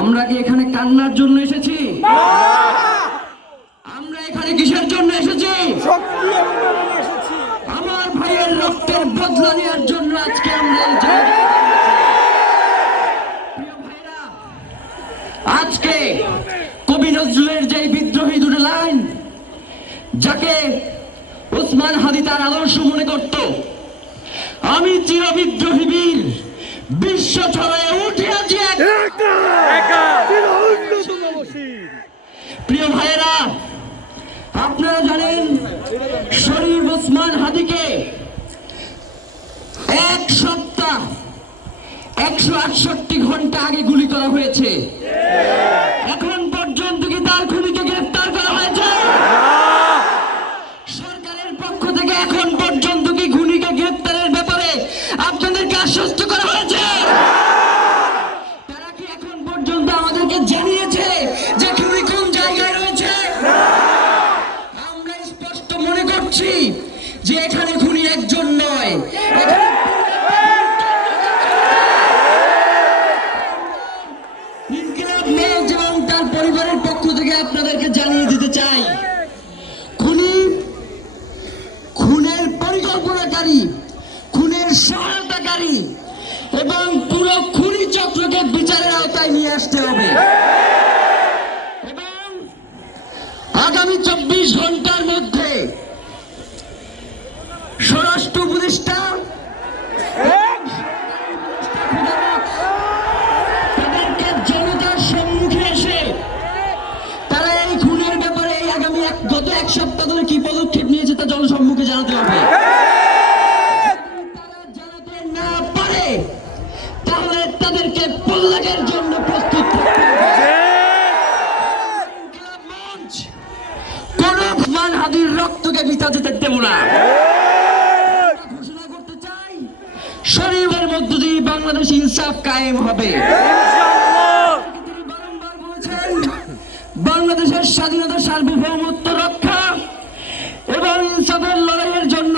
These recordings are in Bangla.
আমরা কি এখানে কান্নার জন্য এসেছি? আমরা এখানে কিসের জন্য এসেছি? আমার ভাইয়ের রক্তের বদলা নেওয়ার জন্য আজকে আমরা আজকে কবি নজরুলের যে বিদ্রোহী দুটো লাইন, যাকে ওসমান হাদি তার আদর্শ মনে করত, আমি চিরবিদ্রোহী বীর বিশ্ব ছড়ায় উঠে আছি। প্রিয় ভাইয়েরা, আপনারা জানেন শরীফ ওসমান হাদিকে এক সপ্তাহ 168 ঘন্টা আগে গুলি করা হয়েছে। এখন পর্যন্ত কি তার খুনিকে গ্রেফতার করা হয়েছে? সরকারের পক্ষ থেকে এখন পর্যন্ত কি খুনিকে গ্রেফতারের ব্যাপারে আপনাদেরকে আশ্বস্ত করা হয়েছে? তারা কি এখন পর্যন্ত আমাদেরকে জানিয়েছে যে খুনি কোন জায়গায় রয়েছে? আমরা স্পষ্ট মনে করছি যে এখানে খুনি একজন নয়, এবং তার পরিবারের পক্ষ থেকে আপনাদেরকে জানিয়ে দিতে চাই, খুনের পরিকল্পনাকারী, খুনের সহায়তাকারী এবং পুরো খুনি চক্রকে বিচারের আওতায় নিয়ে আসতে হবে। এবং আগামী 24 ঘন্টার মধ্যে স্বরাষ্ট্র উপদেষ্টা তাদেরকে জনতার সম্মুখে এসে তারা এই খুনের ব্যাপারে গত এক সপ্তাহ ধরে কি পদক্ষেপ নিয়েছে তা জনসম্মুখে জানাতে হবে। তারা জানাতে না পারে তাহলে তাদেরকে পল্লাকের জন্য প্রস্তুত থাকতে হবে। কোন ওসমান হাদির রক্তকে বৃথা যেতে দেব না। ঘোষণা করতে চাই, শরীরের মধ্য দিয়ে বাংলাদেশ ইনসাফ কায়েম হবে। তিনি বারংবার বলেছেন, বাংলাদেশের স্বাধীনতা, সার্বভৌমত্ব রক্ষা এবং ইনসাফের লড়াইয়ের জন্য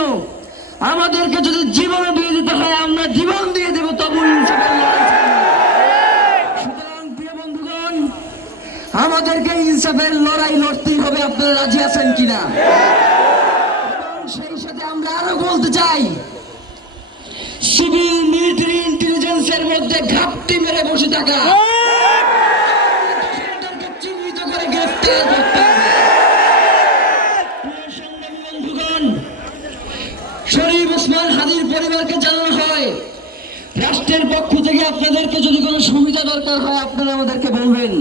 আমাদেরকে যদি জীবন দিয়ে দিতে হয় আমরা জীবন দিয়ে দেব, তবু ইনসাফের লড়াই ছাড়ব না। সুতরাং প্রিয় বন্ধুগণ, আমাদেরকে ইনসাফের লড়াই লড়তেই হবে। আপনারা রাজি আছেন কিনা? এবং সেই সাথে আমরা আরো বলতে চাই, সিভিল মিলিটারি ইন্টেলিজেন্সের মধ্যে ঘাপটি মেরে বসে থাকা চিহ্নিত করে গ্রেফতার করতে হবে। বন্ধুগণ, শরীফ ওসমান হাদির পরিবারকে জানানো হয়, রাষ্ট্রের পক্ষ থেকে আপনাদেরকে যদি কোনো সুবিধা দরকার হয় আপনারা আমাদেরকে বলবেন।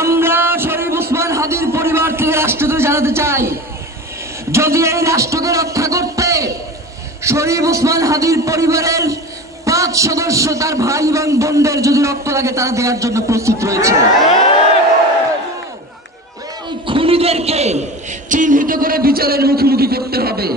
আমরা শরীফ ওসমান হাদির পরিবার থেকে রাষ্ট্রকে জানাতে চাই, যদি এই রাষ্ট্রকে রক্ষা করতে শরীফ ওসমান হাদির পরিবারের 5 সদস্য, তার ভাই এবং বোনদের যদি রক্ত লাগে তারা দেওয়ার জন্য প্রস্তুত রয়েছে। এই খুনিদেরকে চিহ্নিত করে বিচারের মুখোমুখি করতে হবে।